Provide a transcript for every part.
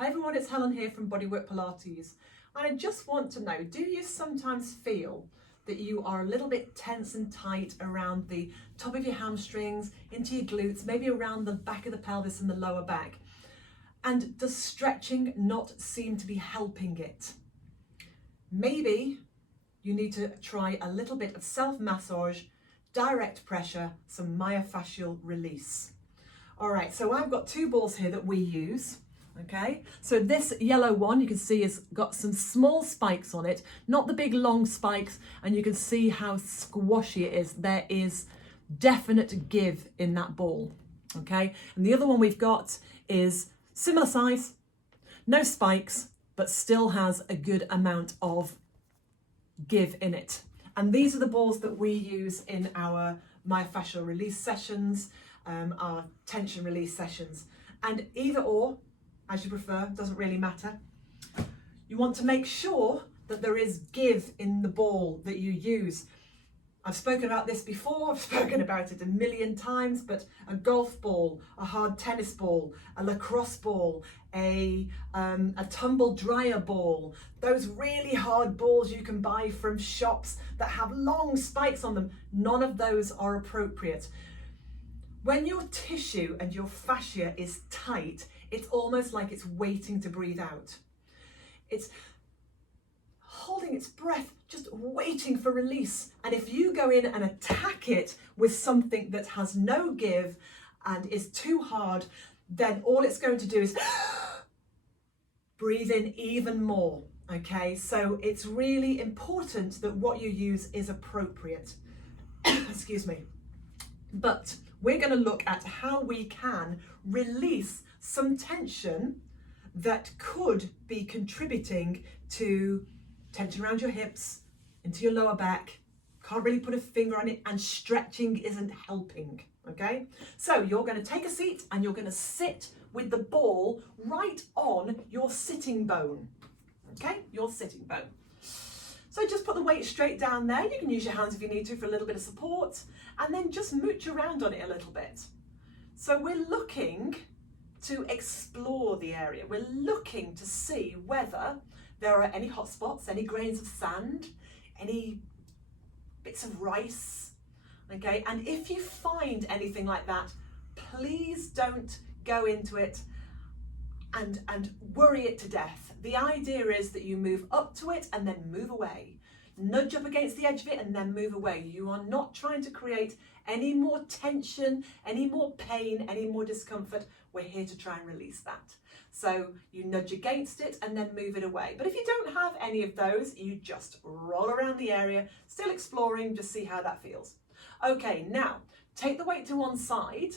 Hi everyone, it's Helen here from Bodywork-Pilates. And I just want to know, do you sometimes feel that you are a little bit tense and tight around the top of your hamstrings, into your glutes, maybe around the back of the pelvis and the lower back? And does stretching not seem to be helping it? Maybe you need to try a little bit of self-massage, direct pressure, some myofascial release. All right, so I've got two balls here that we use. Okay, so this yellow one you can see has got some small spikes on it, not the big long spikes, and you can see how squashy it is. There is definite give in that ball. Okay, and the other one we've got is similar size, no spikes, but still has a good amount of give in it. And these are the balls that we use in our myofascial release sessions, our tension release sessions, and either or, as you prefer, doesn't really matter. You want to make sure that there is give in the ball that you use. I've spoken about this before, I've spoken about it a million times, but a golf ball, a hard tennis ball, a lacrosse ball, a tumble dryer ball, those really hard balls you can buy from shops that have long spikes on them, none of those are appropriate. When your tissue and your fascia is tight, it's almost like it's waiting to breathe out. It's holding its breath, just waiting for release. And if you go in and attack it with something that has no give and is too hard, then all it's going to do is breathe in even more. Okay, so it's really important that what you use is appropriate. Excuse me. But we're going to look at how we can release some tension that could be contributing to tension around your hips, into your lower back. Can't really put a finger on it, and stretching isn't helping. Okay, so you're going to take a seat and you're going to sit with the ball right on your sitting bone. Okay, your sitting bone. So just put the weight straight down there. You can use your hands if you need to for a little bit of support, and then just mooch around on it a little bit. So we're looking to explore the area. We're looking to see whether there are any hot spots, any grains of sand, any bits of rice. Okay, and if you find anything like that, please don't go into it and worry it to death. The idea is that you move up to it and then move away. Nudge up against the edge of it and then move away. You are not trying to create any more tension, any more pain, any more discomfort. We're here to try and release that. So you nudge against it and then move it away. But if you don't have any of those, you just roll around the area, still exploring, just see how that feels. Okay, now take the weight to one side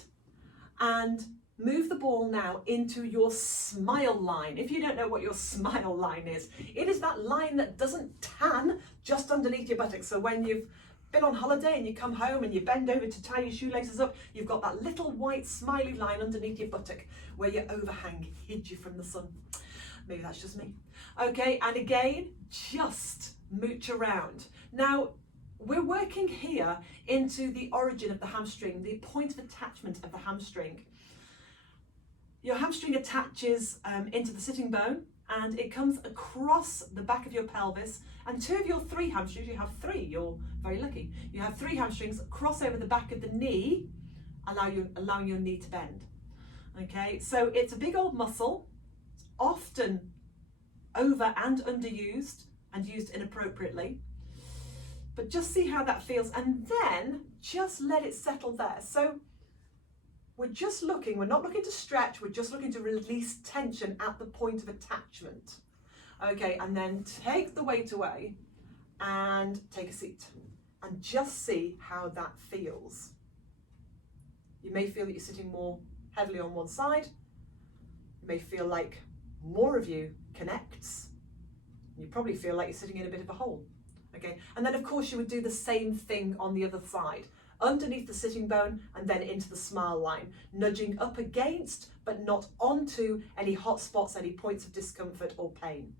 and move the ball now into your smile line. If you don't know what your smile line is, it is that line that doesn't tan just underneath your buttocks. So when you've been on holiday and you come home and you bend over to tie your shoelaces up, you've got that little white smiley line underneath your buttock where your overhang hid you from the sun. Maybe that's just me. Okay, and again, just mooch around. Now, we're working here into the origin of the hamstring, the point of attachment of the hamstring. Your hamstring attaches into the sitting bone, and it comes across the back of your pelvis, and two of your three hamstrings, you have three, you're very lucky, you have three hamstrings cross over the back of the knee, allowing your knee to bend. Okay, so it's a big old muscle, it's often over and underused and used inappropriately, but just see how that feels, and then just let it settle there. So we're just looking, we're not looking to stretch, we're just looking to release tension at the point of attachment. Okay, and then take the weight away and take a seat and just see how that feels. You may feel that you're sitting more heavily on one side. You may feel like more of you connects. You probably feel like you're sitting in a bit of a hole. Okay, and then of course you would do the same thing on the other side. Underneath the sitting bone and then into the smile line, nudging up against but not onto any hot spots, any points of discomfort or pain.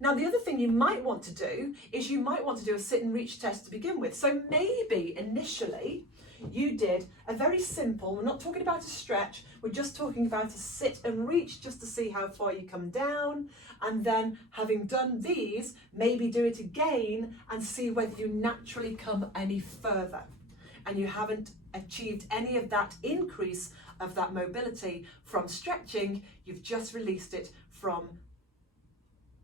Now the other thing you might want to do is you might want to do a sit and reach test to begin with. So maybe initially you did a very simple, we're not talking about a stretch, we're just talking about a sit and reach just to see how far you come down. And then having done these, maybe do it again and see whether you naturally come any further. And you haven't achieved any of that increase of that mobility from stretching, you've just released it from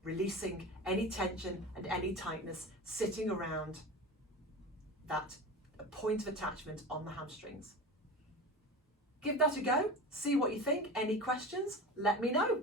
releasing any tension and any tightness sitting around that point of attachment on the hamstrings. Give that a go, see what you think. Any questions, let me know.